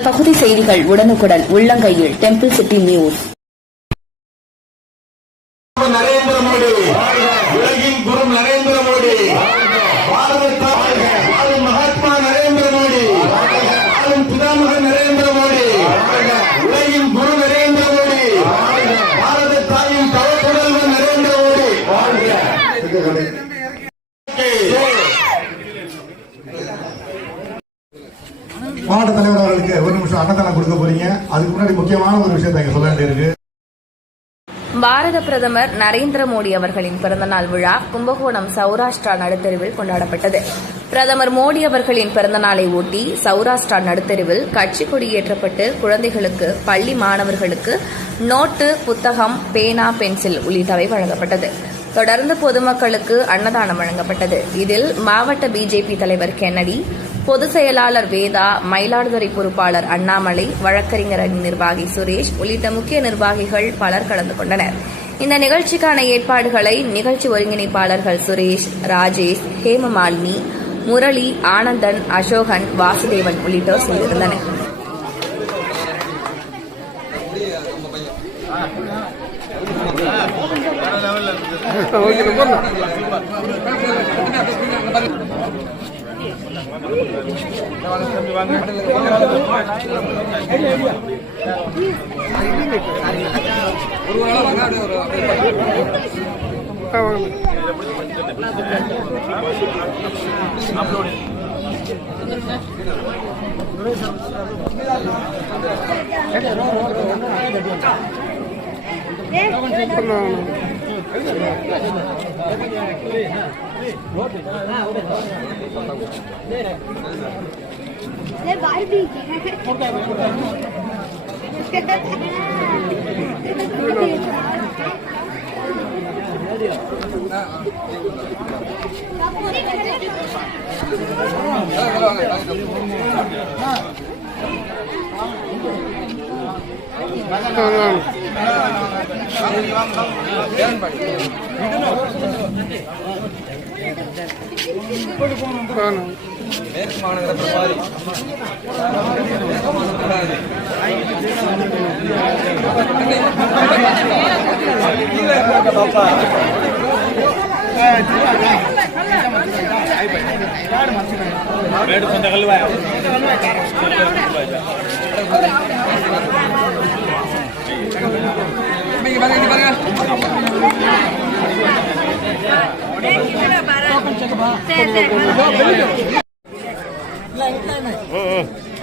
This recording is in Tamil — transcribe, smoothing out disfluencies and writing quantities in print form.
உங்கள் பகுதி செய்திகள் உடனுக்குடன் உள்ளங்கையில் temple city news. Narendra Modi, உலகின் குரு நரேந்திர மோடி, மகாத்மா நரேந்திர மோடி, பிதாமகன் நரேந்திர மோடி, உலகின் குரு நரேந்திர மோடி, பாரத தாயின் தவப்புதல்வன் நரேந்திர மோடி. மாவட்ட தலைவர் அவர்களுக்கு ஒரு நிமிஷம் அன்னதானம் கொடுக்க போறீங்க. அதுக்கு முன்னாடி முக்கியமான ஒரு விஷயத்தை சொல்ல வேண்டியிருக்கு. பாரத பிரதமர் நரேந்திர மோடி அவர்களின் பிறந்தநாள் விழா கும்பகோணம் சௌராஷ்டிரா நடுத்தெருவில் கொண்டாடப்பட்டது. பிரதமர் மோடி அவர்களின் பிறந்தநாளை ஒட்டி சௌராஷ்டிரா நடுத்தெருவில் கட்சி கொடியேற்றப்பட்டு குழந்தைகளுக்கு, பள்ளி மாணவர்களுக்கு நோட்டு, புத்தகம், பேனா, பென்சில் உள்ளிட்டவை வழங்கப்பட்டது. தொடர்ந்து பொதுமக்களுக்கு அன்னதானம் வழங்கப்பட்டது. இதில் மாவட்ட பிஜேபி தலைவர் கென்னடி, பொதுச் செயலாளர் வேதா, மயிலாடுதுறை பொறுப்பாளர் அண்ணாமலை, வழக்கறிஞர் அணி நிர்வாகி சுரேஷ் உள்ளிட்ட முக்கிய நிர்வாகிகள் பலர் கலந்து கொண்டனர். இந்த நிகழ்ச்சிக்கான ஏற்பாடுகளை நிகழ்ச்சி ஒருங்கிணைப்பாளர்கள் சுரேஷ், ராஜேஷ், ஹேமமாலினி, முரளி, ஆனந்தன், அசோகன், வாசுதேவன் உள்ளிட்டோர் செய்திருந்தனர். மேற்கு மாநகர பிரபாரி சரி